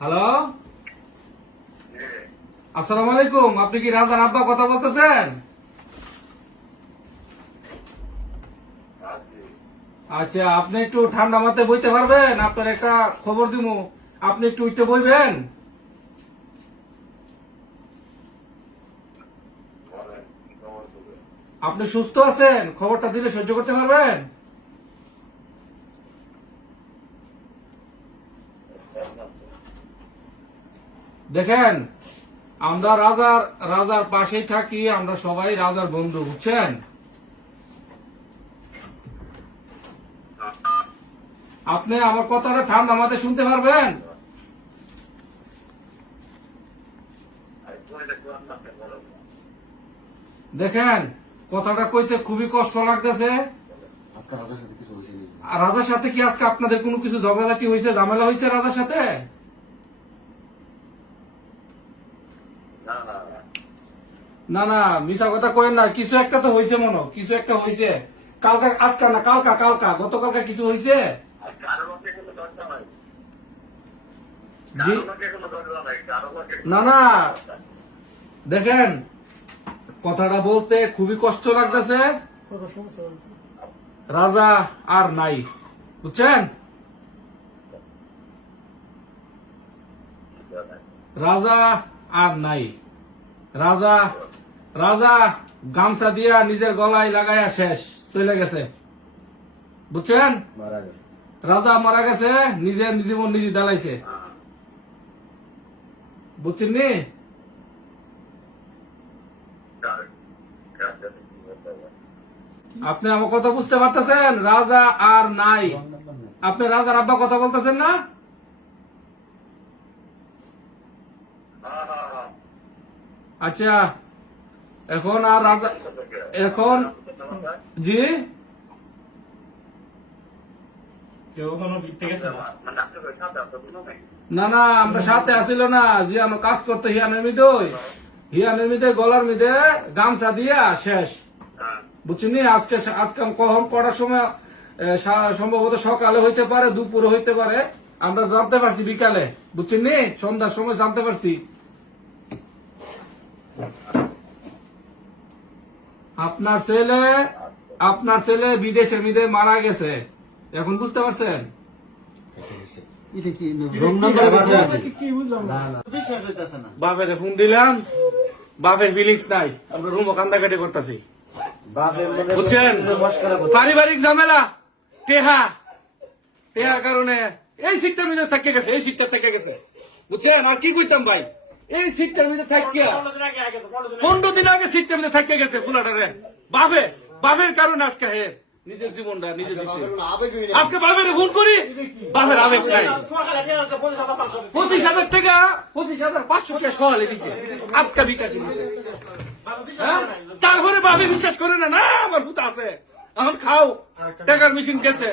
Hello, আসসালামু আলাইকুম। আপনি কি রাজার আব্বা কথা বলতেছেন? আচ্ছা, আপনি একটু ঠান্ডা মাথায় বইতে পারবেন? আপনার একটা খবর দিব, আপনি একটু উঠতে বইবেন। আপনি সুস্থ আছেন? খবরটা দিলে সহ্য করতে পারবেন? দেখেন, আমরা রাজার রাজার পাশেই থাকি, আমরা সবাই রাজার বন্ধু, বুঝছেন? আপনি আমার কথাটা ঠান্ডা মাথায় শুনতে পারবেন? দেখেন, কথাটা কইতে খুবই কষ্ট লাগতেছে। আর রাজার সাথে কি আজকে আপনাদের কোনো কিছু ঝগড়াঝাটি হয়েছে, ঝামেলা হয়েছে রাজার সাথে? না না, মিশা কথা কয়েন না। কিছু একটা তো হয়েছে, মনে কিছু একটা হয়েছে। কালকা, আজকা না, কালকা কালকা গতকালকা কিছু হয়েছে। জি না না, দেখেন, কথাটা বলতে খুবই কষ্ট লাগতেছে। রাজা আর নাই, বুঝছেন? রাজা আর নাই। রাজা রাজা গামছা দিয়া নিজের গলায় লাগাইয়া শেষ, চলে গেছে, বুঝছেন? রাজা মারা গেছে, নিজের জীবন নিজে দালাইছে, বুঝছেন নি? আপনি আমার কথা বুঝতে পারতেছেন? রাজা আর নাই। আপনি রাজার আব্বা কথা বলতেছেন না? আচ্ছা, এখন আর রাজা, এখন জি না না, আমরা সাথে আসিল না, যে আমরা কাজ করতে হিয়ানের মিদে গলার মিদে গামছা দিয়া শেষ, বুঝছেন? আজকে আজকে কখন কটার সময়, সম্ভবত সকালে হইতে পারে, দুপুরে হইতে পারে, আমরা জানতে পারছি বিকালে, বুঝছেন নি? সন্ধ্যার সময় জানতে পারছি। আপনার ছেলে বিদেশের মিদে মারা গেছে, এখন বুঝতে পারছেন? বাপের ফোন দিলাম, বাপের ফিলিংস নাই, আমরা রুমও কান্দাকাটি করতেছি, বুঝছেন? পারিবারিক ঝামেলা, টেহার কারণে এই সিটটার মধ্যে থেকে গেছে, এই সিটটা থেকে গেছে, বুঝছেন? আর কি কইতাম ভাই, এই সিটটার মধ্যে থাকিয়া 15 দিন আগে সিটটার মধ্যে থেকে গেছে ফুলাটারে। বাপের কারণে আজকে হে নিজের জীবনটা নিজে দিতে, আজকে বাপের ফোন করি, বাপের আবেগ নাই। 25,000 টাকা, 25,500 টাকা সহালে দিছে, আজকে বিকাশ দিছে। তারপরে বাপে বিশ্বাস করে না, না আমার ভূত আছে, এখন খাও, টাকার মেশিন গেছে।